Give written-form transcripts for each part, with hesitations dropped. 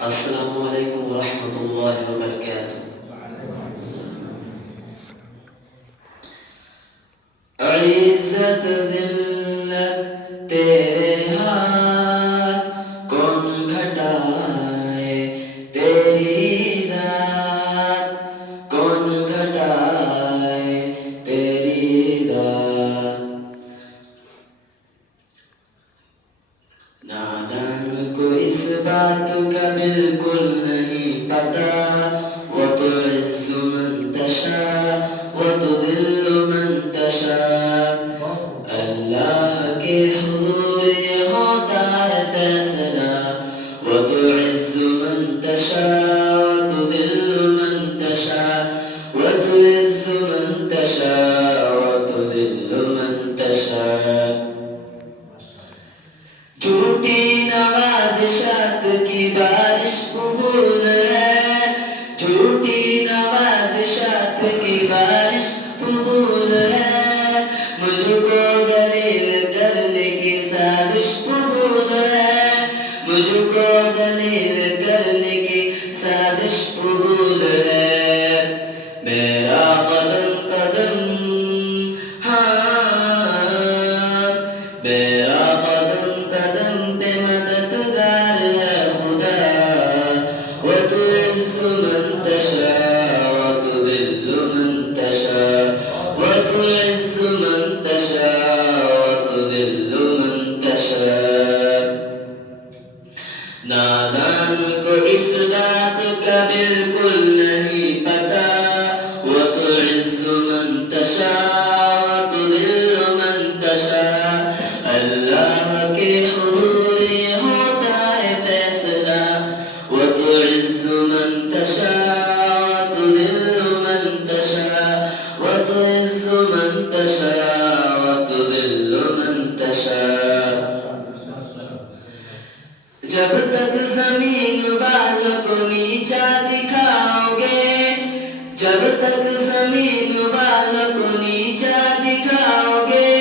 السلام علیکم ورحمۃ اللہ وبرکاتہ۔ عزت ذلت تیرے ہاتھ کون گھٹائے، تیری ذات کون گھٹائے، تیری ذات۔ نادان کو اس بات کا بالکل نہیں پتا، وَتُعِزُّ مَن تَشَاءُ وَتُذِلُّ مَن تَشَاءُ۔ اللہ کے حضور یہ ہوتا ہے فیصلہ، وَتُعِزُّ مَن تَشَاءُ وَتُذِلُّ مَن تَشَاءُ، وَتُعِزُّ مَن تَشَاءُ وَتُذِلُّ مَن تَشَاءُ۔ جھوٹی نوازشات کی بارش فضول ہے، جھوٹی نوازشات کی بارش فضول ہے، مجھ کو ذلیل کرنے کی سازش فضول ہے، مجھ کو ذلیل کرنے کی سازش فضول ہے۔ میرا قدم قدم میرا قدم قدم پہ مددگار ہے خدا، وتعز من تشاء وتذل من تشاء، وتعز من تشاء وتذل من تشاء۔ نادان کو اس بات کا بالکل نہیں پتا، وتعز من تشاء وتذل من تشاء۔ اللہ کے حضور یہ ہوتا ہے فیصلہ، وتعز من تشاء وتذل من تشاء، وتعز من تشاء وتذل من تشاء۔ جب تک زمین والوں کو نیچا دکھاؤ گے، جب تک زمین والوں کو نیچا دکھاؤ گے،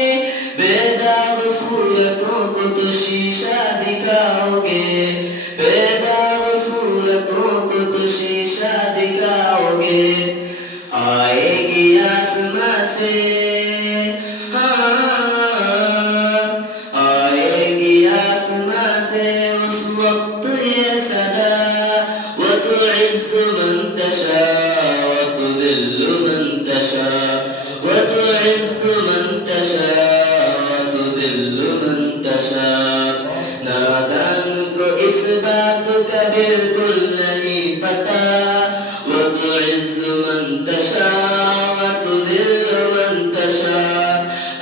بیدار صورتوں کو تو شیشہ دکھاؤ گے، بیدار صورتوں کو تو شیشہ دکھاؤ گے۔ آئے گی آسماں سے آئے گی آسماں سے اس وقت یہ صدا، وتعز من تشاء وتذل من تشاء، وتعز من تشاء وتذل من تشاء۔ نادان کو اس بات کا بالکل نہیں پتا، وتعز من تشاء وتذل من تشاء۔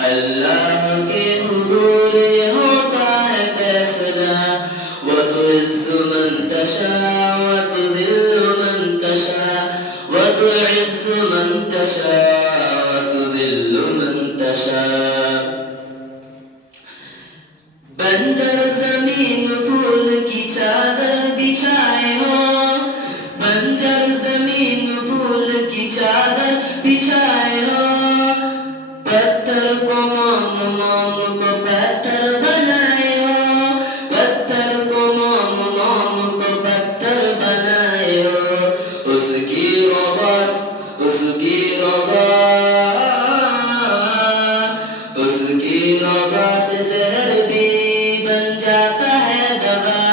اللہ کے حضور یہ ہوتا ہے فیصلہ، وتعز من تشاء وتذل من تشاء، وتعز من تشاء وتذل من تشاء۔ بنجر زمین پھول کی چادر بچھائے ہو، بنجر زمین پھول کی چادر بچھائے ہو، پتھر کو موم موم کو پتھر بنائے ہو، پتھر کو موم موم کو پتھر بنائے ہو۔ اس کی رضا اس کی رضا اس کی رضا سے زہر بھی بن جاتا ہے دوا،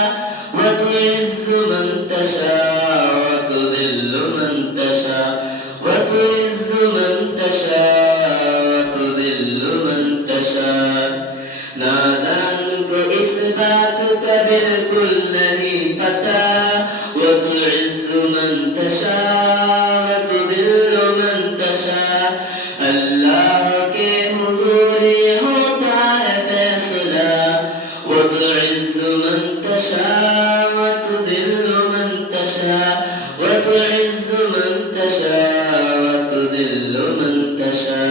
وتعز من تشاء وتذل من تشاء، وتعز من تشاء وتذل من تشاء۔ نادان کو اس بات کا بالکل نہیں پتا، وتعز من تشاء وتذل من تشاء۔ اللہ کے حضور یہ ہوتا ہے فیصلہ، وتعز من تشاء وتذل من تشاء، وتعز من تشاء وتذل من تشاء۔